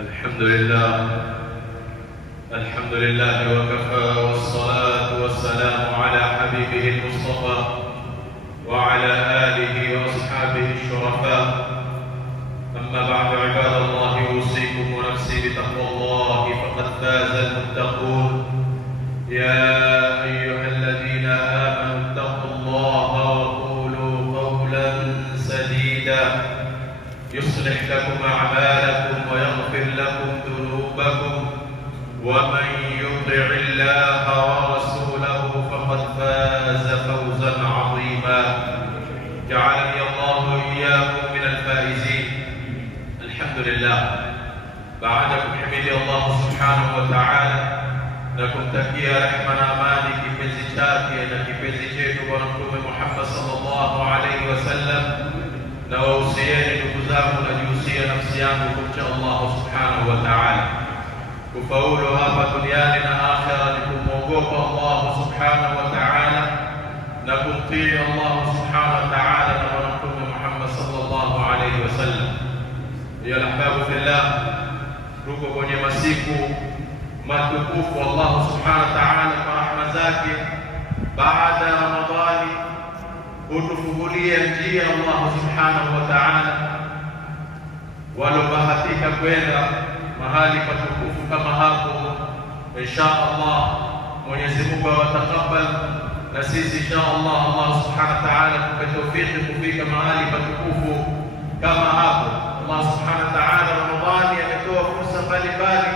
الحمد لله وكفى، والصلاة والسلام على حبيبه المصطفى وعلى آله وأصحابه الشرفاء. أما بعد، عباد الله، أوصيكم ونفسي بتقوى الله فقد فاز المتقون. يا أيها الذين آمنوا اتقوا الله وقولوا قولا سديدا يصلح لكم أعمالكم ويغفر لكم ذنوبكم، ومن يطع الله ورسوله فقد فاز فوزا عظيما. جعلني الله وإياكم من الفائزين. الحمد لله. بعدكم حميدي الله سبحانه وتعالى لكم تكيا رحمة أماني كفزي شاكي لكفزي شيخ ونقوم محمد صلى الله عليه وسلم. نوصيني نكزام نجوسي نفسيان كمشاء الله سبحانه وتعالى kufaulu hapa duniani na akhera ni kumwogopa Allah subhanahu wa ta'ala na kumtii Allah subhanahu wa ta'ala na Mtume Muhammad sallallahu alayhi wasallam. Ya ahbabu fillah, tuko kwenye masiku matukufu. Allah subhanahu wa ta'ala kwa rahma zake baada ya Ramadhani utufungulie njia Allah subhanahu wa ta'ala. Walobahatika kwenda mahali patukufu kama hapo, insha Allah Mwenyezi Mungu awatakabal, na sisi insha Allah Allah subhanahu wa ta'ala tupe tawfiki kufika mahali patukufu kama hapo. Allah subhanahu wa ta'ala Ramadhani ametoa fursa mbalimbali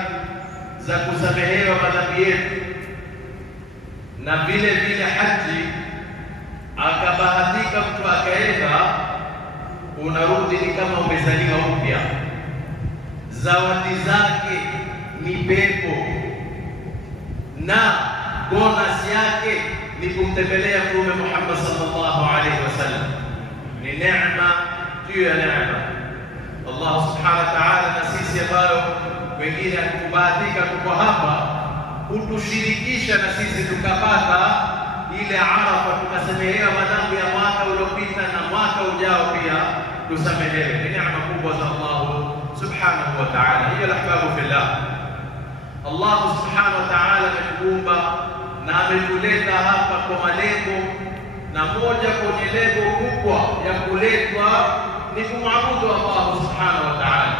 za kusamehewa madhambi yetu, na vile vile haji akabahatika mtu akaenda, unarudi ni kama umezaliwa upya. Zawadi zake ni pepo na bonus yake ni kumtembelea Mtume Muhammad sallallahu alaihi wasallam. Ni neema juu ya neema. Allah subhanahu wa ta'ala na sisi ambao wengine hatukubahatika tuko hapa, kutushirikisha na sisi tukapata ile Arafa, tukasamehewa madhambi ya mwaka uliopita na mwaka ujao pia tusamehewe. Ni neema kubwa za Allah subhanahu wa ta'ala. Hiyo ahbabu fillah, Allah subhanahu wa ta'ala ametuumba na ametuleta hapa kwa malengo, na moja kwenye lengo kubwa ya kuletwa ni kumwabudu Allah subhanahu wa ta'ala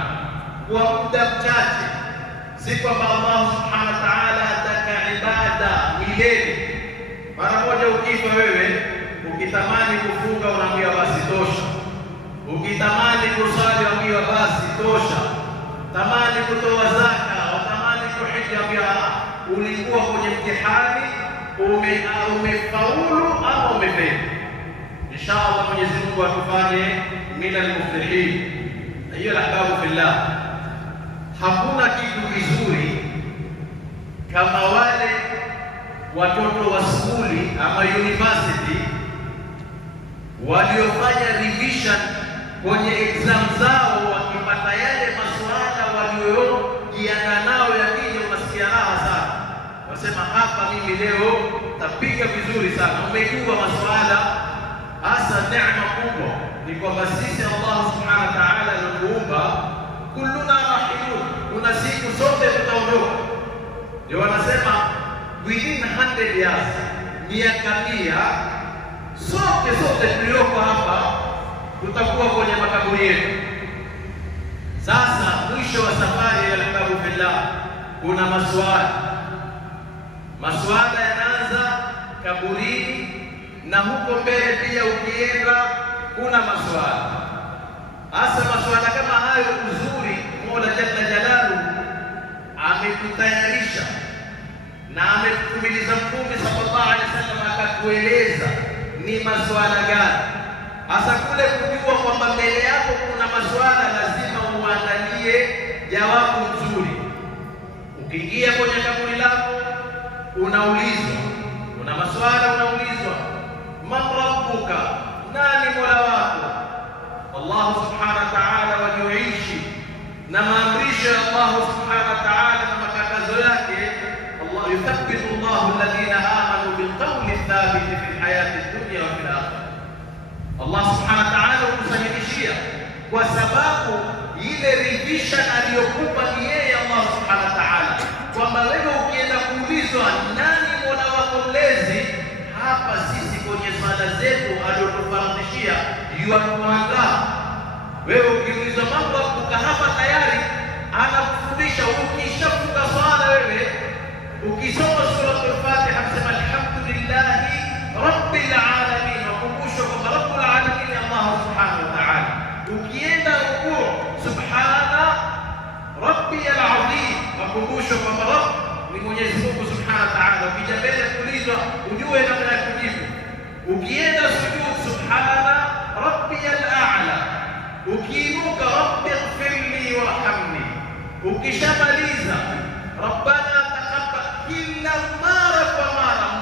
kwa muda mchache. Si kwamba Allah subhanahu wa ta'ala ataka ibada milele. Mara moja ukifa wewe, ukitamani kufunga unaambiwa basi tosha, ukitamani kusali unaambiwa basi tosha, tamani kutoa zaka, utamani kuhija, pia ulikuwa kwenye mtihani, umefaulu ama umefeli. Inshallah Mwenyezi Mungu atufanye minal muflihin. Hiyo ahbabu fillah, hakuna kitu kizuri kama wale watoto wa skuli ama university waliofanya revision kwenye exam zao, wakipata yale masuala waliojiandaa nao, yakija unasikia raha sana. Wasema hapa mimi leo tapiga vizuri sana, umejua masuala. Hasa neema kubwa ni kwamba sisi Allah subhanahu wa ta'ala alituumba kulluna rahilun, kuna siku sote tutaondoka. Ndio wanasema within 100 years, miaka 100, sote tulioko hapa tutakuwa kwenye makaburi yetu. Sasa mwisho wa safari ya ahbabu fillah kuna maswala yanaanza kaburini, na huko mbele pia ukienda kuna maswala. Hasa maswala kama hayo, uzuri Mola Jalla Jalalu ametutayarisha na ametutumiliza Mtume sallallahu alaihi wasallam akatueleza ni maswala gani. Hasa kule kujua kwamba mbele yako kuna maswala, lazima uangalie jawabu nzuri. Ukiingia kwenye kaburi lako unaulizwa, kuna maswala unaulizwa, man rabbuka, nani mola wako? Allah subhanahu wa ta'ala walioishi na maamrisho ya Allah subhanahu wa ta'ala na makatazo yake. Allah yuthabbitu Allahu alladhina amanu bilqawli thabit fi hayati dunya wa fil akhirah. Allah subhanahu wa ta'ala hukusanyishia kwa sababu ile revision aliyokupa ni yeye akiulizwa nani Mola wako mlezi, hapa sisi kwenye swala zetu aliyotufaradhishia yuatuandaa. Wewe ukiulizwa mambo kutoka hapa tayari anakufundisha. Ukishafunga swala wewe ukisoma suratul Fatiha sema alhamdulillahi rabbil alamin, wakumbusha kwamba rabbul alamin Allah subhanahu wa ta'ala. Ukienda rukuu subhana rabbiyal azim, wakumbusha kwamba rabb ni Mwenyezi Mungu subhanahu wa ta'ala. Ukija mbele kuulizwa ujue namna ya kujibu. Ukienda sujud subhana rabbiyal a'la, ukiinuka rabbi ighfirli warhamni. Ukishamaliza rabbana taqabbal, kila mara kwa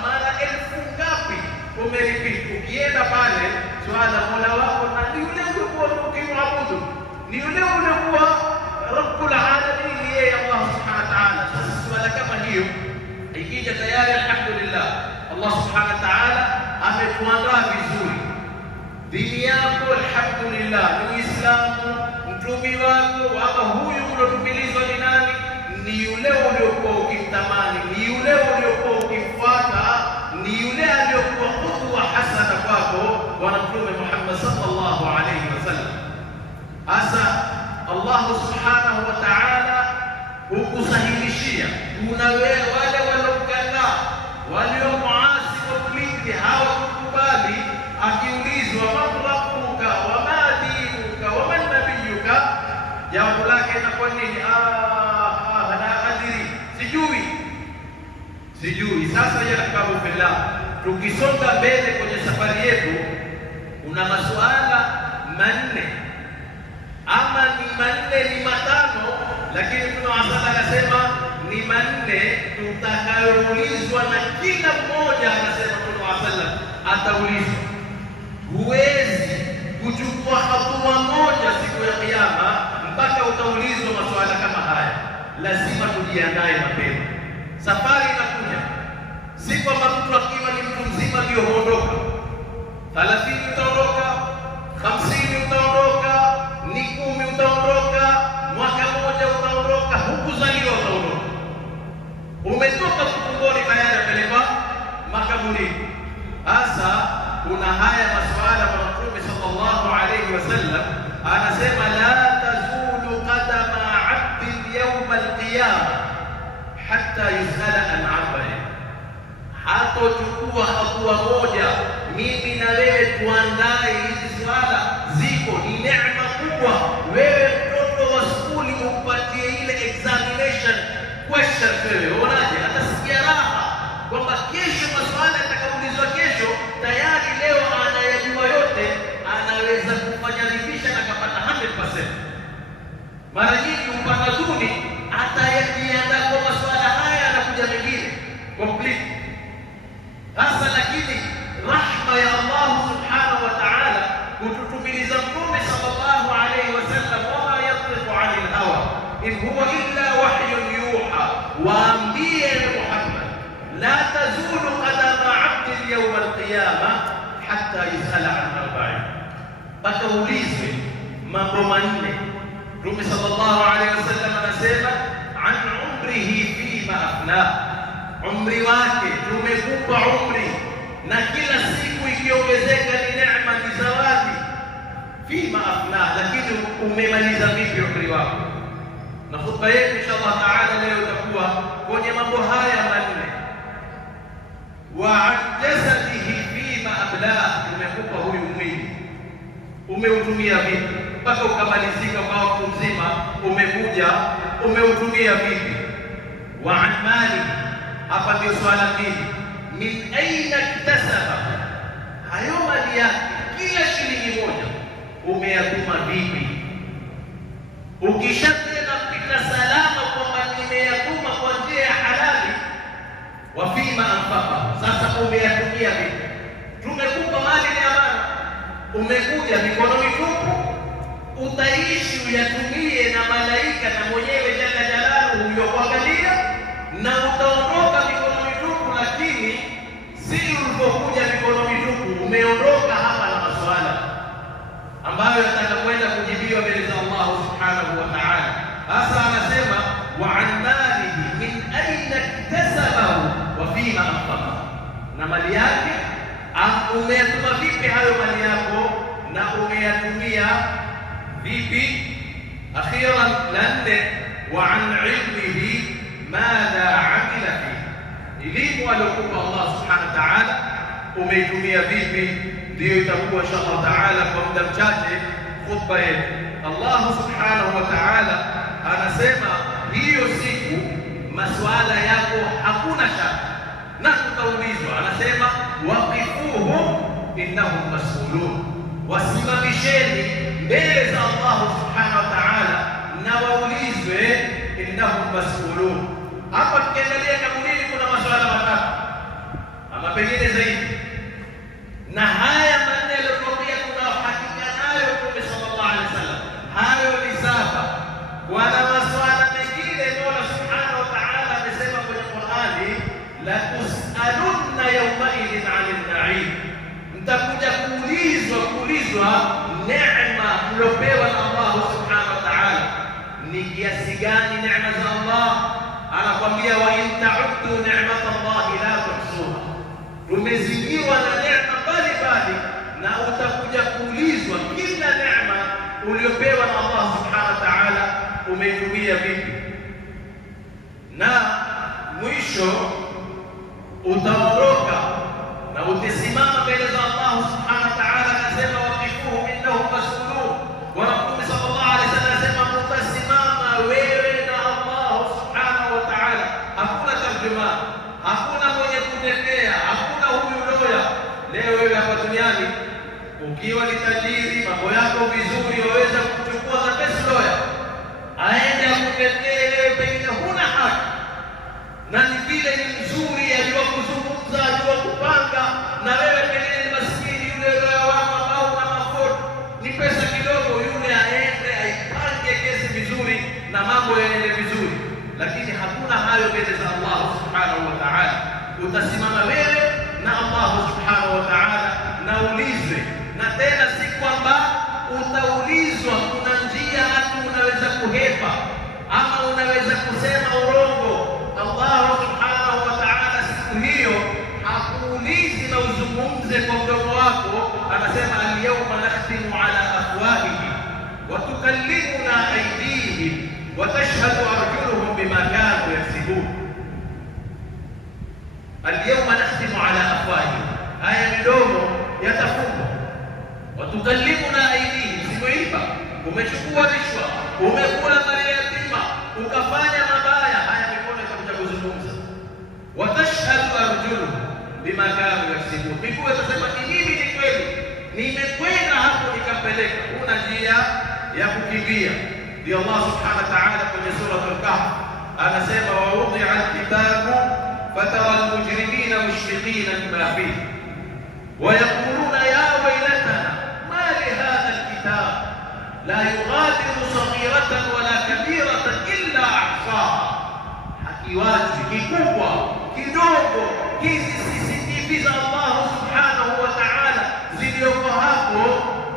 mara elfu ngapi umeripiti. Ukienda pale swala Mola wako na ni yule uliokuwa ukimwabudu, ni yule uliokuwa rabbul alamin, yeye Allah subhanahu wa ta'ala. Sasa swala kama hiyo ikija tayari, alhamdulillah, Allah subhanahu wa ta'ala ametuandaa vizuri. Dini yako alhamdulillah ni Uislamu, mtumi wako ama huyu ulotumilizwa ni nani? Ni yule uliokuwa ukimtamani, ni yule uliokuwa ukimfuata, ni yule aliyokuwa qudwa hasana kwako, Bwana Mtume Muhammad sallallahu alayhi wasallam. Asa Allah subhanahu wa ta'ala hukusahilishia. Kuna wale waliokataa, waliomuasi kompletely, hawakukubali. Akiulizwa man rabbuka wa ma dinuka wa man nabiyuka, jawabu lake inakuwa nini? La adri, sijui. Sasa yarkabu billah, tukisonga mbele kwenye safari yetu, kuna masuala manne, ama ni manne ni matano, lakini Mtume Muhammad akasema ni manne tutakayoulizwa, na kila mmoja anasema Mtume Muhammad ataulizwa. Huwezi kuchukua hatua moja siku ya Kiyama mpaka utaulizwa masuala kama haya. Lazima tujiandae mapema. Safari inakuja, si kwamba mtu akiwa ni mtu mzima ndio huondoka. 30 utaondoka, 50 utaondoka, ni 10 utaondoka, mwaka mmoja utaondoka, hukuzaliwa utaondoka. Umetoka kufungoni tayari apelekwa makaburini. Sasa kuna haya masuala kwa Mtume sallallahu alayhi wasallam anasema la tazulu qadama 'abdin yawm al-qiyamah hatta yusala an 'amali. Hatochukua hatua moja mimi na wewe tuandae hizi swala, ziko ni neema kubwa. Wewe mtoto wa skuli umpatie ile examination question, wewe unaje? Atasikia raha kwamba kesho maswala yatakaulizwa kesho, tayari leo anayajua yote, anaweza kufanya revision akapata 100%. Mara nyingi upata duni atayajiandaa kwa maswala haya, anakuja mengine complete. Hasa lakini rahma ya Allah subhanahu wa ta'ala kututumiliza Mtume sallallahu alayhi wasallam, wama yantiqu 'anil hawa in huwa illa wahyun yuha. Waambie Muhammad la tazulu qadama 'abdin yawm al-qiyamah hatta yusala 'an 40. Pataulizwe mambo manne. Mtume sallallahu alayhi wasallam anasema an umrihi fima afna, umri wake tumekupa umri, na kila siku ikiongezeka ni neema, ni zawadi. Fima afna, lakini umemaliza vipi umri wako? Na khutba yetu inshallah taala leo itakuwa kwenye mambo haya manne. Wa an jasadihi fima abla, umekupa huyu mwili, umeutumia vipi mpaka ukamalizika kwa watu mzima? Umekuja umeutumia vipi? Wa an mali, hapa ndio swala mbili. Min aina iktasaba, hayo mali yake kila shilingi moja umeyatuma vipi? Ukishatenda pita salama kwamba nimeyatuma kwa njia ya halali. Wa fima anfaqa, sasa umeyatumia vipi? Tumekupa mali ni amana, umekuja mikono mitupu, utaishi uyatumie na malaika na mwenyewe jalla jalaluhu huyokuangalia, na utaondoka mikono mitupu. Lakini si ulipokuja mikono mitupu, umeondoka hapa na maswala ambayo yatakakwenda kujibiwa mbele za Allah subhanahu wa ta'ala. Hasa anasema wa an malihi min aina iktasabahu, na mali yake, umeyatuma vipi hayo mali yako na umeyatumia vipi. Akhiran, la nne, wa an ilmihi madha amila fihi, elimu aliyokupa Allah subhanahu wa ta'ala umeitumia vipi. Ndio itakuwa inshallah taala kwa muda mchache khutba yetu. Allah subhanahu wa ta'ala anasema hiyo siku maswala yako hakuna shaka na tutaulizwa. Anasema waqifuhum innahum mas'ulun, wasimamisheni mbele za Allah subhanahu wa ta'ala na waulizwe innahum mas'ulun. Hapa tukiangalia kaburini kuna maswala matatu ama pengine zaidi, na haya manne yaliyokuja kuna hakika nayo Mtume sallallahu alaihi wasallam, hayo ni saba. Wana maswala mengine Mola subhanahu wa ta'ala amesema kwenye Qur'ani, la tus'alunna yawma idhin 'anil na'im, mtakuja kuulizwa neema mliopewa na Allah subhanahu wa ta'ala ni kiasi gani. Neema za Allah anakwambia, wa in ta'uddu ni'matallahi la tuhsuha, tumezidiwa na neema mbalimbali na utakuja kuulizwa kila neema uliopewa na Allah subhanahu wa ta'ala umeitumia vipi. Na mwisho utaondoka na utasimama mbele za Allah subhanahu wa ta'ala. Anasema waqifuhum innahum mas'ulun, wa Mtume sallallahu alaihi wasallam anasema mtasimama wewe na Allah subhanahu wa ta'ala, hakuna tarjuma, hakuna mwenye kutetea, hakuna huyu doya. Leo wewe hapa duniani ukiwa ni tajiri, mambo yako vizuri, waweza kuchukua za pesa doya aende akutetee wewe, pengine huna haki, na ni vile ni mzuri, ajua kuzungumza, ajua kupanga, na wewe pengine ni maskini. Yule doya wako ambao una mafuta ni pesa kidogo, yule aende aipange kesi vizuri na mambo yaende vizuri, lakini hakuna hayo mbele za Allah subhanahu wa ta'ala. Utasimama wewe na Allah subhanahu wa ta'ala na ulizwe, na tena si kwamba utaulizwa kuna njia hatu unaweza kuhepa ama unaweza kusema urongo. Allah subhanahu wa ta'ala siku hiyo hakuulizi na uzungumze kwa mdomo wako. Anasema al-yawma nakhtimu ala afwahihim wa tukallimuna aydihim wa tashhadu arjuluhum bima kanu yaksibun. Al-yawma nakhtimu ala afwahihim, haya midomo yatafungwa. Wa tukallimuna aydihim, sikuiba, umechukua rishwa, umekula mali yatima, ukafanya mabaya, haya mikono itakuja kuzungumza. Wa tashhadu arjuluhum bima kanu yaksibun, miguu itasema mimi ni kweli nimekwenda hapo nikapeleka. Una njia ya kukimbia. Ndio Allah subhanahu wa ta'ala kwenye sura al-Kahf anasema, wa wudi'a al-kitabu fatara al-mujrimina mushfiqina mimma fihi wa yaquluna ya waylatana ma li hadha al-kitab la yughadiru saghiratan wala kabiratan illa ahsaha. Hakiwachi kikubwa kidogo, hizi CCTV za Allah subhanahu wa ta'ala zilioko hapo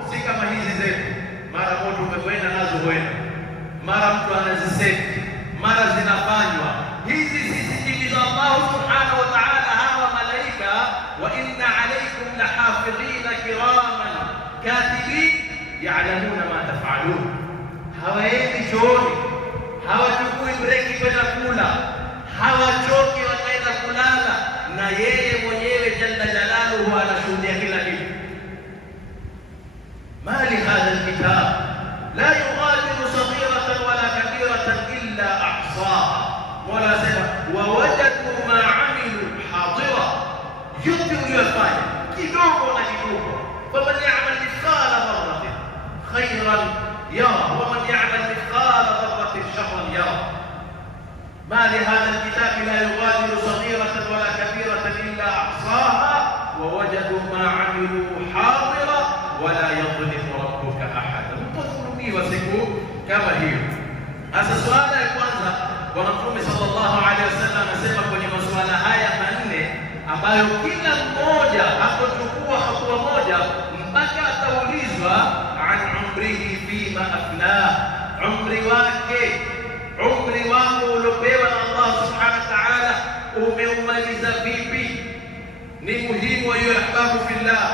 si kama hizi zetu. Mara moto umekwenda nazo huenda, mara mtu anaziseti, mara zinafanywa. Hizi CCTV za Allah subhanahu wa ta'ala, hawa malaika, wa inna alaykum lahafidhina kiraman katibin ya'lamuna ma taf'alun. Hawaendi chooni, hawachukui breki kwenda kula, hawachoki wanaenda kulala, na yeye mwenyewe jalla jalaluhu anashuhudia kila kitu. ما لهذا الكتاب لا يغادر صغيرة ولا كبيرة إلا أحصاها. ولا سنة ووجدوا ما عملوا حاضرا، يبدو يفعل كدوب ونجدوب. فمن يعمل مثقال ذرة خيرا يرى ومن يعمل مثقال ذرة شرا يرى. ما لهذا الكتاب لا يغادر صغيرة ولا كبيرة إلا أحصاها ووجدوا ما عملوا حاضرا ولا يظلم ربك أحدا. Mtadhulumiwa siku kama hiyo. Sasa swala ya kwanza, Bwana Mtume sallallahu alaihi wasallam anasema kwenye masuala haya manne ambayo kila mmoja hatochukua hatua moja mpaka ataulizwa an umrihi fima afnah, umri wake, umri wako uliopewa na Allah subhanahu wa ta'ala umeumaliza vipi? ni muhimu hiyo ahbabu fillah.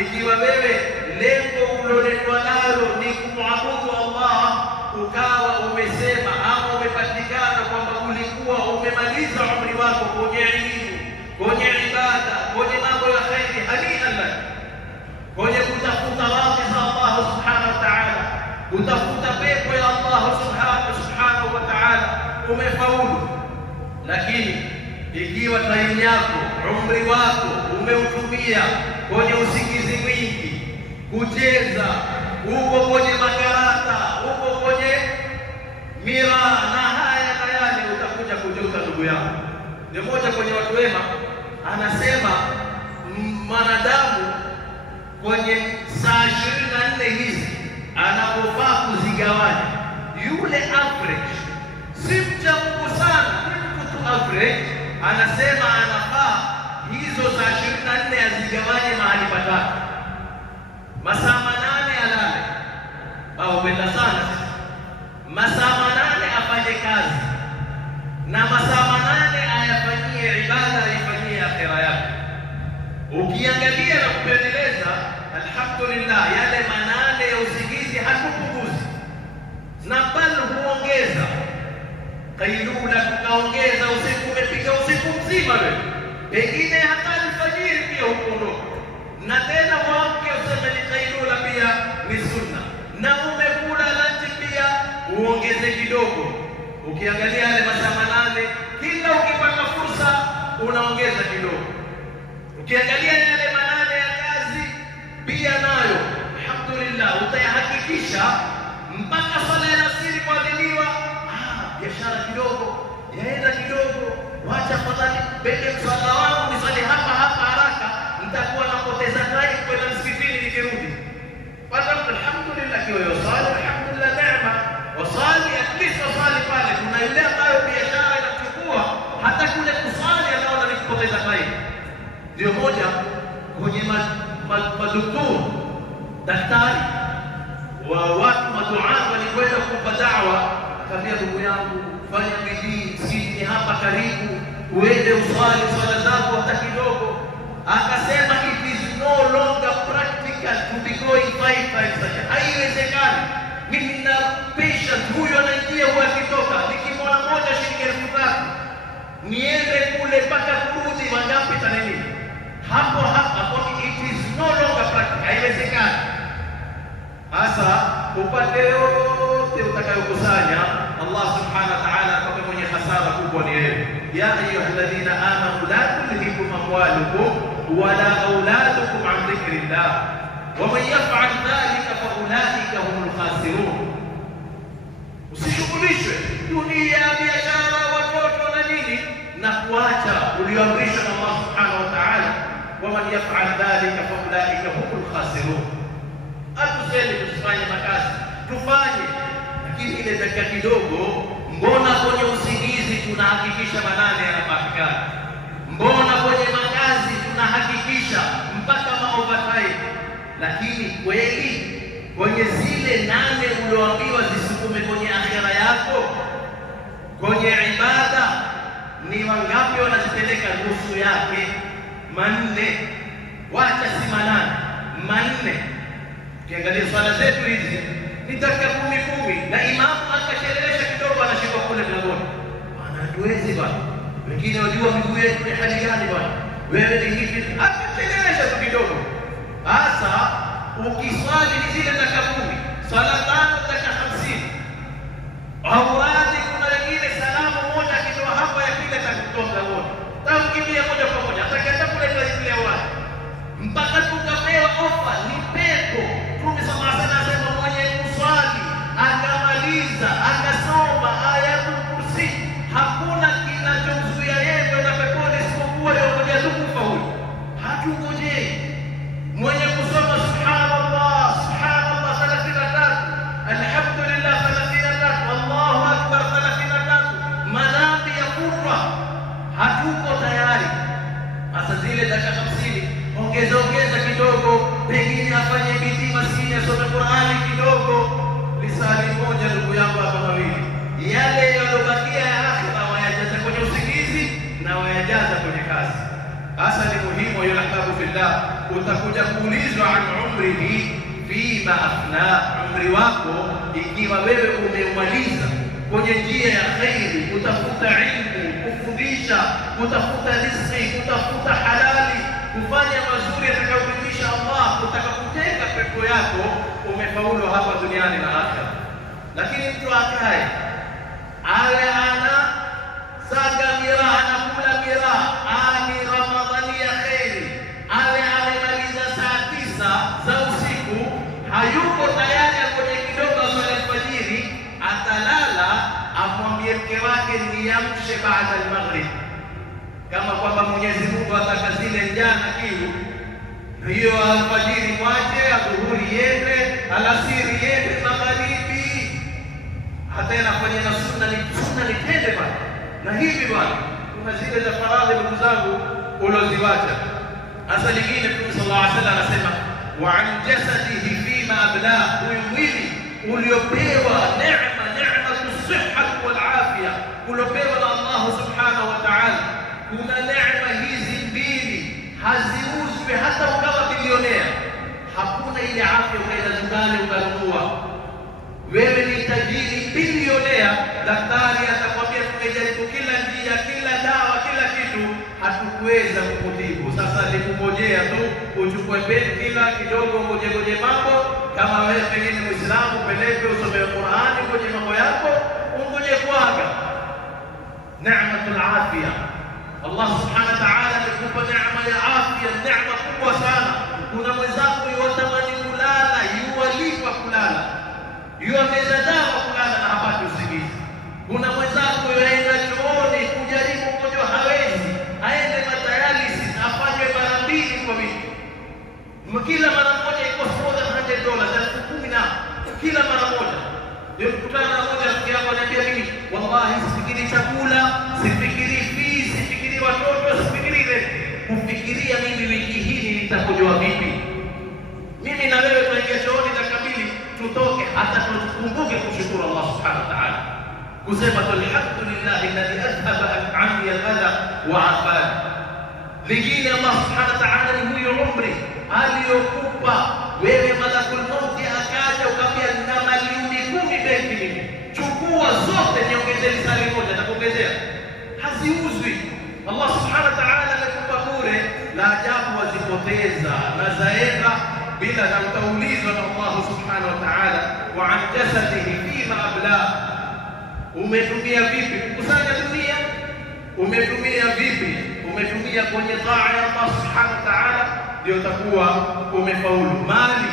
Ikiwa wewe lengo uloletwa nalo ni kumwabudu Allah, ukawa umesema ama umepatikana kwamba ulikuwa umemaliza umri wako kwenye elimu, kwenye ibada, kwenye mambo ya khairi, hani'an, kwenye kutafuta radhi za Allah subhanahu wa ta'ala, kutafuta pepo ya Allah subhanahu wa ta'ala, umefaulu. Lakini ikiwa time yako, umri wako umeutumia kwenye usingizi mwingi, kucheza, uko kwenye makarata, uko kwenye miraa na haya na yale, utakuja kujuta ndugu yangu. Ndio moja kwenye watu wema anasema mwanadamu kwenye saa 24 hizi anapofaa kuzigawanya, yule average, si mcha Mungu sana, ni mtu average, anasema anafaa hizo saa 24 azigawanye mahali patatu. Masaa 8 alale, au penda sana masaa 8 afanye kazi, na masaa 8 ayafanyie ibada, ayafanyie akhira yake. Ukiangalia na kupendeleza, alhamdulillah, yale 8 ya usingizi hakupunguzi, na bali huongeza. Kailula tukaongeza, usiku umepiga usiku mzima wewe, pengine hata alfajiri pia hukondoka, na tena waamke useme ni kailula pia ni sunna, na umekula lunch pia uongeze kidogo. Ukiangalia yale masaa 8, kila ukipata fursa unaongeza kidogo. Ukiangalia yale 8 ya kazi pia nayo alhamdulillah utayahakikisha mpaka swala ya asiri kuadhiniwa, biashara kidogo yaenda kidogo, wacha fadhali bebe msala wangu nisali hapa haraka, nitakuwa napoteza time kwenda msikitini nikirudi. Pata alhamdulillah kiwa yosali, alhamdulillah neema, wasali at least wasali pale. Kuna yule ambayo biashara inachukua hata kule kusali anaona ni kupoteza time. Ndio moja kwenye madoktori, daktari wa watu maduat walikwenda kumpa da'wa, akamwambia ndugu yangu, fanya bidii, msikiti hapa karibu, uende usali swala zako hata kidogo. Akasema it is no longer practical to be going 5 times a day. Haiwezekani. Mimi na patient huyo anaingia huwa akitoka, nikimwona moja shilingi 3,000, niende kule mpaka kurudi mangapi taneni hapo hapa, kwa it is no longer practical. Haiwezekani. Hasa upate yote utakayokusanya, Allah subhanahu wa ta'ala kwa mwenye hasara kubwa ni wewe. Ya ayyuhalladhina amanu la tulhikum amwalukum wala auladukum an dhikrillah wa man yaf'al dhalika fa ulaika humul khasirun. Usishughulishwe dunia, biashara, watoto na nini, na kuacha ulioamrishwa na Allah subhanahu wa ta'ala, wa man yaf'al dhalika fa ulaika humul khasirun. Hatusemi tusifanye makazi, tufanye, lakini ile dakika kidogo. Mbona kwenye usingizi tunahakikisha 8 yanapatikana? Mbona kwenye makazi tunahakikisha mpaka overtime? Lakini kweli kwenye zile 8 ulioambiwa zisukume kwenye akhira yako, kwenye ibada, ni wangapi wanazipeleka nusu yake? 4. Wacha si 8. Ukiangalia swala zetu hizi ni dakika 10 na imamu akachelewesha kidogo, anashika kule mlangoni. Bwana hatuwezi bwana, wengine wajua miguu yetu ni hali gani bwana, wewe ni hivi, akachelewesha tu kidogo. Hasa ukiswali ni zile dakika 10, swala 5 dakika 50, awadi kuna wengine salamu moja akitoa hapa ya pili atakutoka wote, takimbia moja kwa moja atakaenda kule ile awadi mpaka tukapewa ofa ni pepo. Mtume sallallahu alaihi wasallam anasema mwenye kuswali akamaliza akasoma ayatul kursi, hakuna kinachomzuia yeye kwenda peponi isipokuwa yeye tu kufa. Huyo hatungojei. Mwenye kusoma subhanallah 33, alhamdulillah 33, Allahu akbar fillah, utakuja kuulizwa an umrihi fima afna, umri wako ikiwa wewe umeumaliza kwenye njia ya khairi, kutafuta ilmu, kufundisha, kutafuta riziki, kutafuta halali, kufanya mazuri yatakayoridhisha Allah, kutaka kutenga pepo yako, umefaulu hapa duniani na akhera. Lakini mtu akae awe ana saga miraa, anakula miraa, ani Ramadhani ya kheri, awe amemaliza saa 9 za usiku, hayuko tayari akoje kidogo swala alfajiri, atalala, amwambie mke wake niamshe baada al-maghrib, kama kwamba Mwenyezi Mungu ataka zile njana kiu hiyo, alfajiri mwache, adhuhuri yende, alasiri yende, magharibi hata inafanya na sunna nitende bwana. Na hivi bwana, kuna zile za faradhi ndugu zangu uloziwacha. Hasa lingine Mtume sallallahu alaihi wasallam anasema wa an jasadihi fima abla, huyu mwili uliopewa neema as-sihha wal afia, uliopewa na Allah subhanahu wa ta'ala. Kuna neema hizi mbili haziuzwi, hata ukawa bilionea, hakuna ile afya ukaenda dukani ukanunua. Wewe ni tajiri bilionea, daktari atakwambia tumejaribu kila njia, kila dawa, kila kitu, hatukuweza kukutibu. Sasa nikungojea tu uchukue kila kidogo, ngoje mambo. Kama wewe pengine Muislamu, peleke usome Qur'ani kwenye mambo yako, ungoje kuaga. Neematul afia, Allah subhanahu wa ta'ala amekupa neema ya afya, neema kubwa sana. Kuna mwenzako yotamani kulala, yuwalipa kulala, yuameza dawa kulala na hapati usingizi. Kuna mwenzako yaenda chooni kujaribu mgonjwa hawezi, aende madialysis, afanye mara 2 kwa wiki. Kila mara moja iko $400, $10,000 na kila mara moja. Ndio kukutana na mmoja rafiki yangu ananiambia mimi, wallahi sifikiri chakula, sifikiri fees, sifikiri watoto, sifikiri ile. Kufikiria mimi wiki hii nitakojoa vipi? Mimi na wewe tuingie chooni takabili tutoke, hata tukumbuke kushukuru Allah subhanahu wa ta'ala, kusema alhamdulillah alladhi adhhaba anni al-adha wa afani. Lingine Allah subhanahu wa ta'ala ni huyo umri aliyokupa wewe, malakul mauti akaja ukamwambia na milioni 10 benki, mimi chukua zote, niongezee lisali moja, atakuongezea, haziuzwi. Allah subhanahu wa ta'ala amekupa bure, la ajabu wazipoteza na zaenda bila na utaulizwa na Allah subhanahu wa ta'ala wa an jasadihi fima abla, umetumia vipi kukusanya dunia? Umetumia vipi? Umetumia kwenye taa ya Allah subhanahu wa ta'ala, ndio utakuwa umefaulu. Mali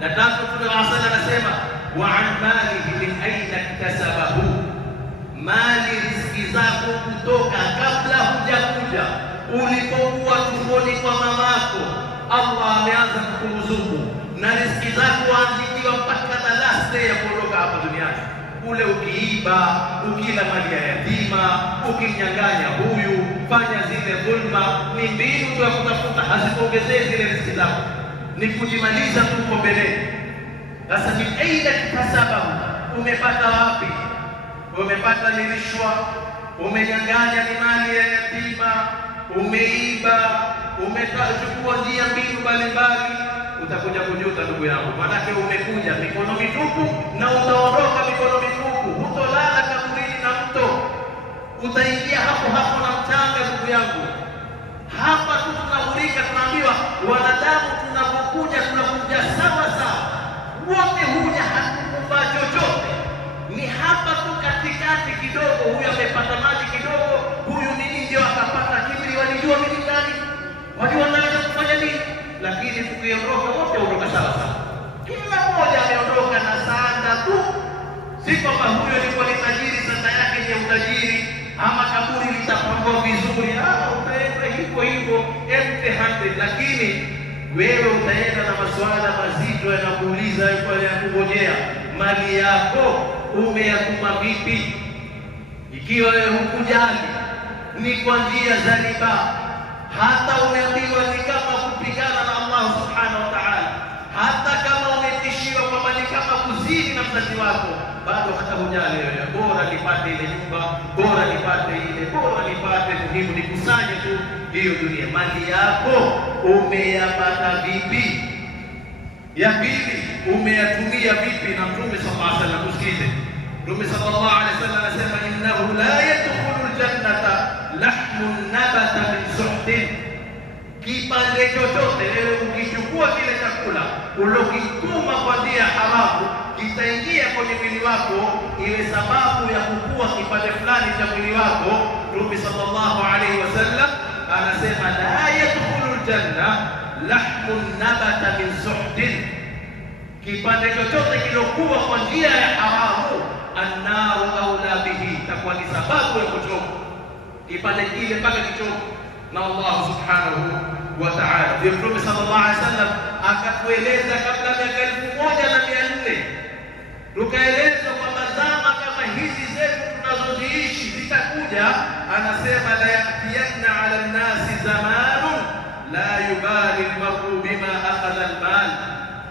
na tatu, Mtume asala anasema wa an malihi min aina iktasabahu, mali riziki zako kutoka kabla hujakuja, ulipokuwa tumboni kwa mamako Allah ameanza kukuruzuku na riziki zako andikiwa mpaka the last day ya kuondoka hapa duniani. Kule ukiiba, ukila mali ya yatima, ukinyang'anya huyu, fanya zile dhulma, ni mbinu tu ya kutafuta, hazikuongezee zile riziki zako, ni kujimaliza tu kwa mbele. Sasa ni aina kitasababu, umepata wapi? Umepata ni rishwa, umenyang'anya ni mali ya yatima, umeiba, umechukua njia mbinu mbalimbali, utakuja kujuta ndugu yangu. Maanake umekuja mikono mitupu na utaondoka mikono mitupu. Hutolala kaburini na mto, utaingia hapo hapo na mchanga ndugu yangu. Hapa tu tunahurika, tunaambiwa wanadamu tunapokuja tunakuja sawa sawa, wote huja hatukufa chochote. Ni hapa tu katikati kidogo, huyu amepata maji kidogo, huyu nini ndio akapata kiburi. Walijua mimi nani, wajua naweza kufanya nini, lakini tukiondoka wote ondoka sawa sawa. Kila mmoja ameondoka na sanda tu, si kwamba huyo alikuwa ni tajiri, sanda yake ni utajiri, ama kaburi litapangwa vizuri, utaenda hivyo hivyo empty handed. Lakini wewe utaenda na maswala mazito yanakuuliza pale ya kungojea, mali yako umeyatuma vipi? Ikiwa wewe hukujali ni kwa njia za riba, hata umeambiwa ni kama kupigana na Allah subhanahu wa ta'ala, hata kama umetishiwa kwamba ni kama kuzini na mzazi wako, bado hata hujali wewe, bora nipate ile nyumba, bora nipate ile, bora nipate, muhimu nikusanye tu hiyo dunia. Mali yako umeyapata vipi? Ya pili, umeyatumia vipi? Na Mtume sallallahu alaihi wasallam, usikize Mtume sallallahu alaihi wasallam anasema, innahu la yadkhulu aljannata lahmun nabata min suhtin. Kipande chochote wewe ukichukua kile chakula ulokituma kwa njia haramu, kitaingia kwenye mwili wako, iwe sababu ya kukua kipande fulani cha mwili wako. Mtume sallallahu alaihi wasallam anasema, la yadkhulu aljanna lahmun nabata min suhtin. Kipande chochote kilokuwa kwa njia ya haramu, annaru aula bihi, takuwa ni sababu ya kuchoka kipande kile mpaka kichoka na Allah subhanahu wa ta'ala. Ndio Mtume sallallahu alaihi wasallam akatueleza kabla ya 1400 tukaeleza kwamba zama kama hizi zetu tunazoziishi zitakuja. Anasema, la yatiyanna ala nnasi zamanun la yubali almar'u bima akhadha almal.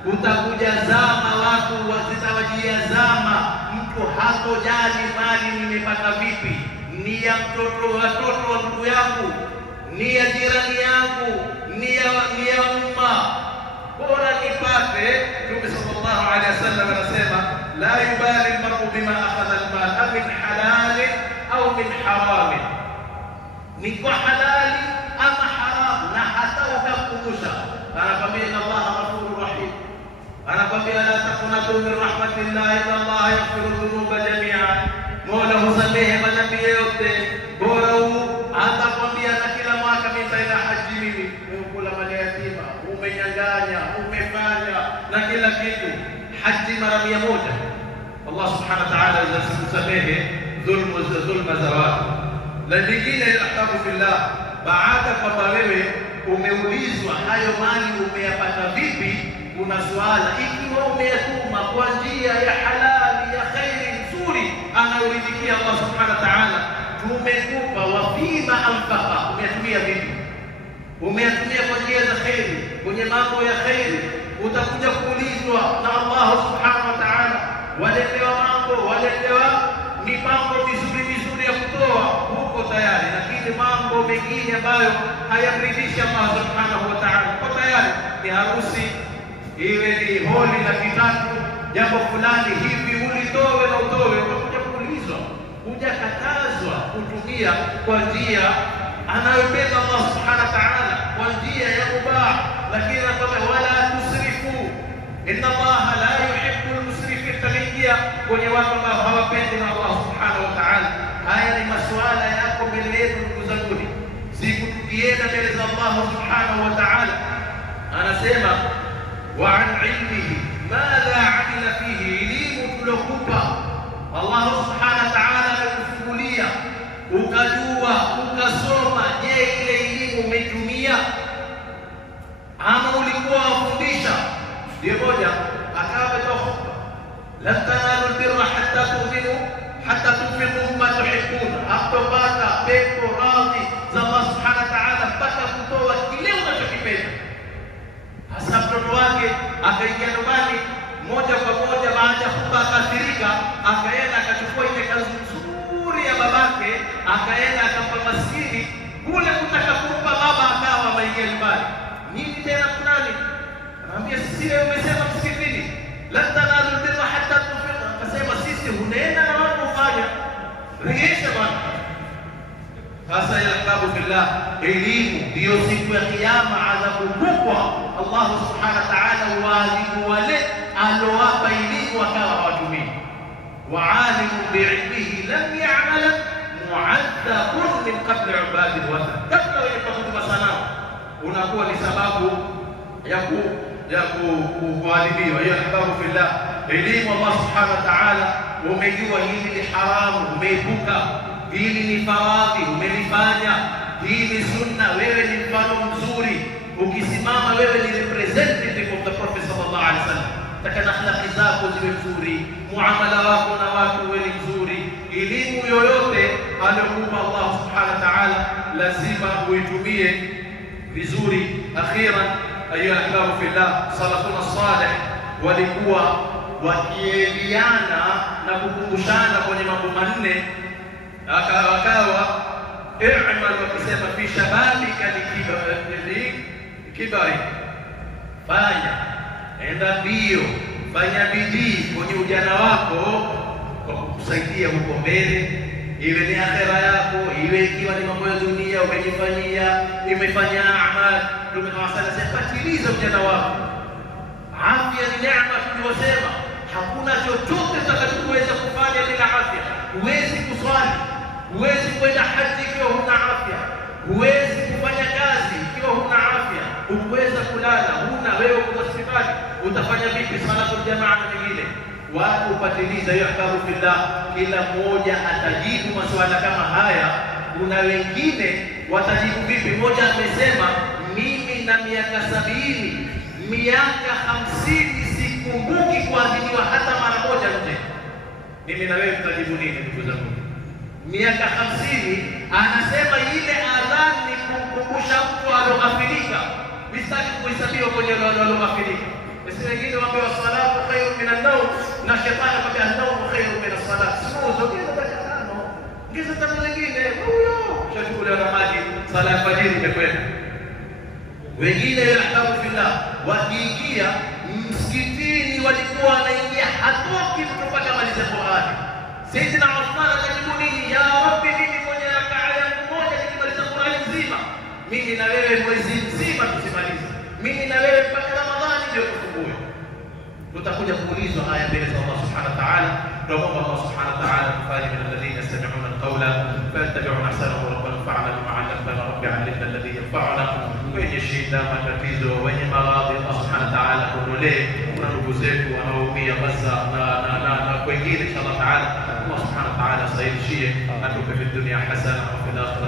Utakuja zama watu wazitawajia zama, mtu hatojali mali nimepata vipi, ni ya watoto wa ndugu yangu, ni ya jirani yangu, ni ya umma, bora nipate. Mtume sallallahu alaihi wasallam anasema, la yubali almar'u bima akhadha almal am min halal au min haram, ni kwa halali ama haramu. Na hata ukakumbusha, anakwambia inna Allaha ghafurur rahim, anakwambia la taqnatu min rahmatillah, inna Allaha yaghfiru dhunuba jami'an. Mola husamehe madhambi yote, bora atakwambia na kila mwaka nitaenda haji mimi, umekula mali yatima, umenyang'anya, umefanya na kila kitu, haji mara 100. Allah subhanahu wa ta'ala atakusamehe dhulma za watu. La lingine ahbabu fillah, baada kwamba wewe umeulizwa hayo mali umeyapata vipi, kuna swala, ikiwa umeyatuma kwa njia ya halali ya khairi nzuri anayoridhikia Allah subhanahu wa ta'ala, tumekupa wafima anfaqa, umeyatumia vipi? Umeyatumia kwa njia za khairi, kwenye mambo ya khairi, utakuja kuulizwa na Allah subhanahu wa ta'ala. Waletewa mambo, waletewa mipango mizuri ya kutoa huko tayari, lakini mambo mengine ambayo hayamridhishi Allah subhanahu wa ta'ala kwa tayari, ni harusi, iwe ni holi la kitatu, jambo fulani hivi ulitowe na utowe, utakuja kuulizwa. Hujakatazwa kutumia kwa njia anayopenda Allah subhanahu wa ta'ala, kwa njia ya mubah, lakini anakwambia wala tusrifu, inna Allah la yuhibbu al-musrifin. Taingia kwenye watu ambao hawapendi na Allah subhanahu wa ta'ala. Haya ni masuala yako mbele yetu, ndugu zangu. Siku tukienda mbele za Allah subhanahu wa ta'ala, anasema wa an ilmihi madha amila fihi, elimu tulokupa Allah subhanahu wa ta'ala amekufungulia, ukajua, ukasoma. Je, ile elimu umeitumia ama ulikuwa wafundisha? Ndio moja akawa ametoa khutba, lan tanalu albirra hatta tu'minu hatta tunfiqu mimma tuhibbun. Hatopata pepo radhi za Allah subhanahu wa ta'ala mpaka kutoa kile unachokipenda. Hasa mtoto wake akaingia nyumbani moja kwa moja, baada ya khutba akaathirika, akaenda akachukua ile kanzu nzuri ya babake, akaenda akampa maskini kule, kutaka kumpa baba, akawa ameingia nyumbani. Nini tena kunani? Anamwambia, sisi wewe umesema msikitini la tanalu albirra hatta tunfiqu. Akasema, sisi hunaenda na watu kufanya rejesha bwana. Sasa ya ahbabu fillah, elimu ndio siku ya kiyama adhabu kubwa. Allah subhanahu wa ta'ala waadhibu wale alowapa elimu wakawa hawatumii. Wa alimu bi'ilmihi lam ya'mal mu'adhabun min qabl ibadi al-wathan. Kabla ya kuhuduma sanamu unakuwa ni sababu ya kuadhibiwa. Ya ahbabu fillah, elimu Allah subhanahu wa ta'ala, umejua hili ni haramu, umeepuka, hili ni faradhi, umelifanya, hii ni sunna, wewe ni mfano mzuri. Ukisimama wewe ni representative of the Prophet sallallahu alaihi wasallam, takana akhlaqi zako ziwe nzuri, muamala wako na watu uwe mzuri. Elimu yoyote aliyokupa Allah subhanahu wa ta'ala lazima uitumie vizuri. Akhiran, ayuha ahbabu fillah, salafuna salih walikuwa wakieliana na na kukumbushana kwenye mambo manne. Wakawa i'mal, wakisema fi shababika kibari, fanya, enda mbio, fanya bidii kwenye ujana wako kwa kukusaidia huko mbele, iwe ni akhera yako, iwe ikiwa ni mambo ya dunia umejifanyia, imefanya amal. Mtume anasema ujana wako. Afya ni neema, tuliosema hakuna chochote utakachoweza kufanya bila afya. Huwezi kuswali, huwezi kwenda haji ikiwa huna afya, huwezi kufanya kazi ikiwa huna afya, huwezi kulala huna, wewe uko hospitali, utafanya vipi salatul jamaa na nyingine? Watu upatiliza hiyo akabu fillah, kila mmoja atajibu maswala kama haya. Kuna wengine watajibu vipi? Mmoja amesema mimi na miaka 70, miaka 50 sikumbuki kuadhiniwa hata mara moja nje. Mimi na wewe tutajibu nini ndugu zangu? Miaka 50 anasema ile adhan ni kumkumbusha mtu alioghafilika. Mistaki kuhesabiwa kwenye alioghafilika. Basi wengine waambia salatu khairu min an-nawm, na shetani akwambia an-nawm khairu min as-salat. Sio ongeza dakika 5, ongeza tano nyingine, huyo shachukua na maji, sala ya fajiri imekwenda. Wengine yahtabu fillah, wakiingia msikitini walikuwa wanaingia hatoki mpaka malize Qur'ani. Sayyidina Uthman akajibu nini? Ya Rabbi, mimi kwenye rakaa yangu moja nikimaliza Qur'ani nzima, mimi na wewe mwezi mzima tusimalize, mimi na wewe mpaka Ramadhani ndio tufungue. Tutakuja kuulizwa haya mbele za Allah subhanahu wa ta'ala. Tuombe Allah subhanahu wa ta'ala tufanye min alladhina yastami'una al-qawla fayattabi'una ahsanahu. Rabbana fa'alna bima 'allamtana, rabbi 'allimna alladhi yanfa'una. Wenye shida, matatizo, wenye maradhi, Allah subhanahu wa ta'ala kuondolee. Kuna ndugu zetu wanaoumia Gaza na kwengine, inshallah ta'ala Allah subhanahu wa ta'ala asaidishie, atupe fi dunya hasana wa fil akhirah